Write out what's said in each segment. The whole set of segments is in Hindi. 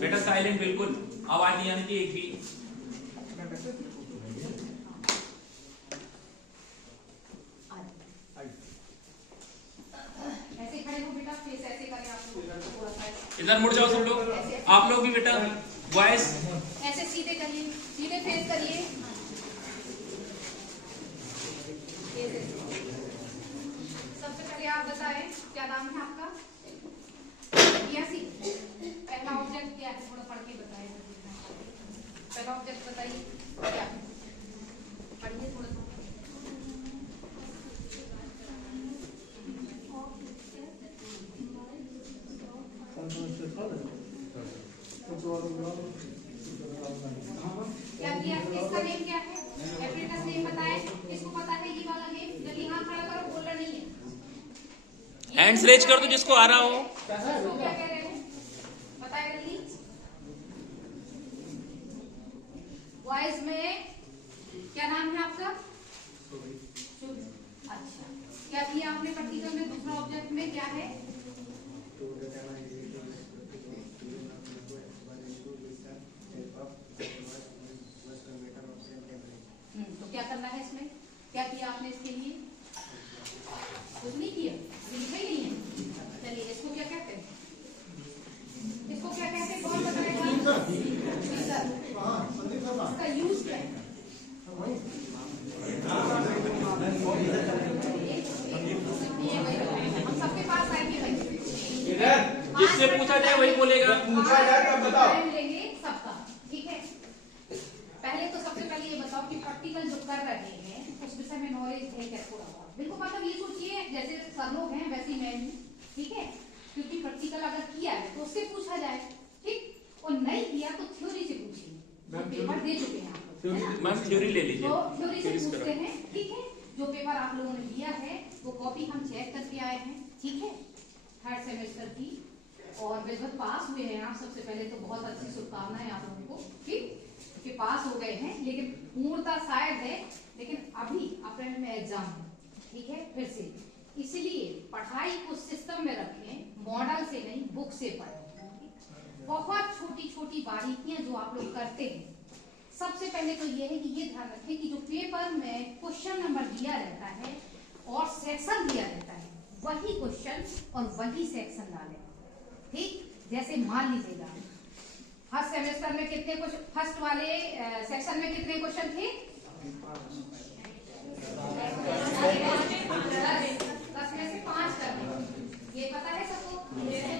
बेटा साइलेंट बिल्कुल, आवाज नहीं आनी चाहिए एक भी। ऐसे खड़े हो बेटा, फेस ऐसे करें आप लोग, थोड़ा सा इधर मुड़ जाओ सब लोग, आप लोग भी बेटा वॉइस ऐसे सीधे करिए, सीधे फेस करिए। सबसे पहले आप बताएं क्या नाम है आपका? पहला ऑब्जेक्ट क्या है, थोड़ा पढ़ के बताएं। पहला ऑब्जेक्ट बताइए क्या, पढ़िए थोड़ा सा। क्या किया, इसका नेम क्या है? एप्रिकस नेम बताएं, इसको पता है ये वाला नेम? जल्दी हाथ खड़ा करो, बोलना नहीं है। हैंड्स रेज कर दो जिसको आ रहा हो। इसको क्या कह रहे हैं बताएं जल्दी। बॉयज में क्या नाम है आपका? अच्छा, क्या किया आपने प्रैक्टिकल में? दूसरा ऑब्जेक्ट में क्या है? तो क्या करना है इसमें? क्या किया आपने इसके लिए? कुछ नहीं किया, लिखा ही नहीं है। चलिए, इसको क्या कहते हैं? इसको क्या कहते हैं, कौन बताएगा? इसका यूज क्या है? हम सबके पास आएंगे भाई, जिससे पूछा जाए वही बोलेगा। पूछा जाए तब बताओ। मिलेंगे सबका, ठीक है। पहले तो सबसे पहले ये बताओ कि प्रैक्टिकल जो कर रहे हैं उस विषय में नॉलेज है क्या थोड़ा बहुत? बिल्कुल, मतलब ये सोचिए जैसे सब लोग हैं वैसे मैं हूँ, ठीक है। क्योंकि प्रैक्टिकल अगर किया है तो उससे पूछा जाए, ठीक, और नहीं किया तो थ्योरी से पूछिए। पेपर दे चुके हैं आप लोग, मैम थ्योरी ले लीजिए, तो थ्योरी से पूछते हैं, ठीक है। जो पेपर आप लोगों ने दिया है वो कॉपी हम चेक करके आए हैं, ठीक है, थर्ड सेमेस्टर की, और बिल्कुल पास हुए हैं आप। सबसे पहले तो बहुत अच्छी शुभकामनाएं आप लोगों को, ठीक, कि पास हो गए हैं। लेकिन पूर्णता शायद है, लेकिन अभी अप्रैल में एग्जाम है, ठीक है, फिर से। इसलिए पढ़ाई को सिस्टम में रखें, मॉडल से नहीं, बुक से पढ़ें। बहुत छोटी छोटी बारीकियां जो आप लोग करते हैं, सबसे पहले तो ये है कि ये ध्यान रखें कि जो पेपर में क्वेश्चन नंबर दिया रहता है और सेक्शन दिया रहता है, वही क्वेश्चन और वही सेक्शन डालें, ठीक। जैसे मान लीजिएगा फर्स्ट सेमेस्टर में कितने क्वेश्चन, फर्स्ट वाले सेक्शन में कितने क्वेश्चन थे? 10 में से 5 करने, ये पता है सबको।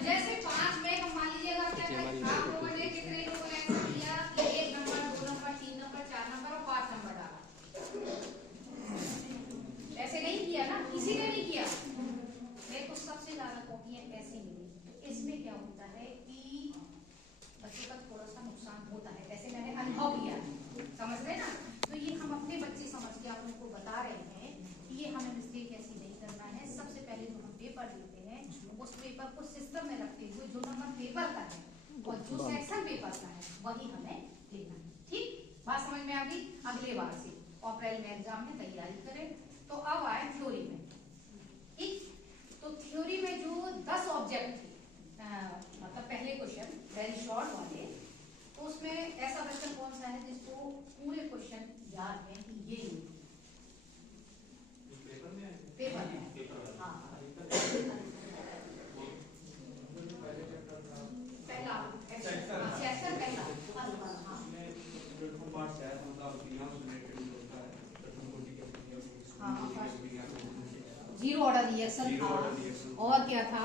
जैसे 5 में हम मान लीजिएगा आप लोगों ने कितने लोगों ने आंसर दिया कि 1 नंबर, 2 नंबर, 3 नंबर, 4 नंबर और 5 नंबर डाला। ऐसे नहीं किया ना, किसी ने नहीं किया। मेरे को सबसे ज्यादा कॉपियां ऐसी मिली। इसमें क्या होता है कि बच्चों का थोड़ा सा नुकसान होता है, ऐसे मैंने अनुभव किया, समझ रहे ना। तो ये हम अपने बच्चे समझ के आप लोगों को बता रहे हैं कि ये हमें मिस्टेक ऐसी नहीं करना है। सबसे पहले जो हम पेपर देते हैं उस पेपर को सिस्टम में रखते हुए जो नंबर पेपर का है और जो सेक्शन पेपर का है वही हमें लेना है, ठीक। बात समझ में आ गई? अगले बार से अप्रैल में एग्जाम में तैयारी करें। तो अब आए थ्योरी में, ठीक। तो थ्योरी में जो 10 ऑब्जेक्ट थे, मतलब पहले क्वेश्चन वेरी शॉर्ट वाले, तो उसमें ऐसा क्वेश्चन कौन सा है जिसको पूरे क्वेश्चन याद है कि ये पेपर में, हाँ, पहला सेक्शन पहला, जीरो ऑर्डर रिएक्शन था, और क्या था?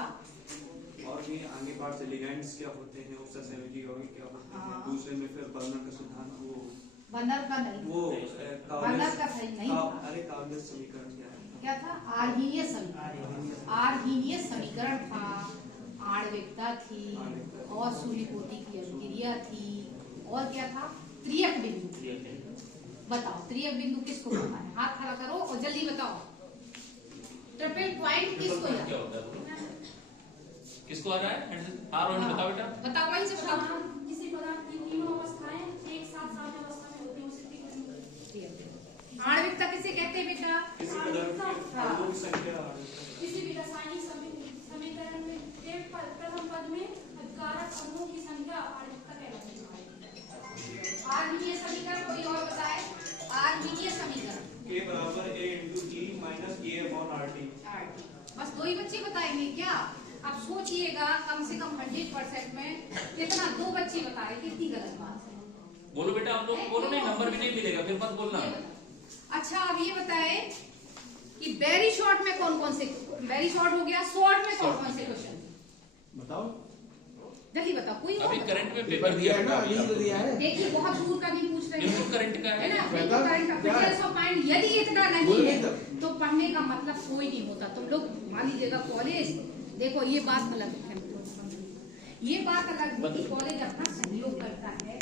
और भी आगे पार्ट से लिगेंड्स क्या होते हैं, ऑक्सीडेटिव यौगिक क्या होते हैं। दूसरे में फिर बर्नर का सिद्धांत, वो बर्नर का नहीं, वो बर्नर का सही नहीं था। अरे काव्य समीकरण क्या था? आर्हीनीय समीकरण, आर्हीनीय समीकरण था, आणविकता थी, और सूर्यकोटि की अभिक्रिया थी, और क्या था? त्रियक बिंदु। बताओ त्रियक बिंदु किसको पता है? हाथ खड़ा करो और जल्दी बताओ। ट्रिपल पॉइंट किसको याद है? किसको आ रहा है? हाँ रोहिणी बताओ बेटा। बताओ, वहीं से बताओ। किसी पदार्थ की तीनों अवस्थाएं एक साथ साथ अवस्था में होती हैं, उसे त्रिकोणीय। आणविकता किसे कहते हैं बेटा? किसी भी रासायनिक समीकरण में प्रथम पद में कारक अणुओं की संख्या आणविकता आरटी। बस 2 ही बच्चे बताएंगे क्या? अब सोचिएगा कम से कम 100% में कितना 2 बच्चे बता रहे, कितनी गलत बात है। बोलो बेटा, आप लोग बोलो, नहीं नंबर भी नहीं मिलेगा, फिर मत बोलना। अच्छा अब ये बताए कि वेरी शॉर्ट में कौन कौन से, वेरी शॉर्ट हो गया, शॉर्ट में कौन कौन से क्वेश्चन बताओ, जल्दी बताओ। कोई अभी और करंट में पेपर पेपर दिया है ना, दिया यही तो दिया है। देखिए बहुत दूर का नहीं पूछ रहे हैं, बिल्कुल करंट का है है। ना, बेटा, करंट का क्या है? फिटनेस ऑफ माइंड यदि इतना नहीं बोलो है नहीं तो पढ़ने का मतलब कोई नहीं होता। तुम लोग मान लीजिएगा कॉलेज, देखो ये बात अलग है, ये बात अलग है कि कॉलेज अपना सहयोग करता है,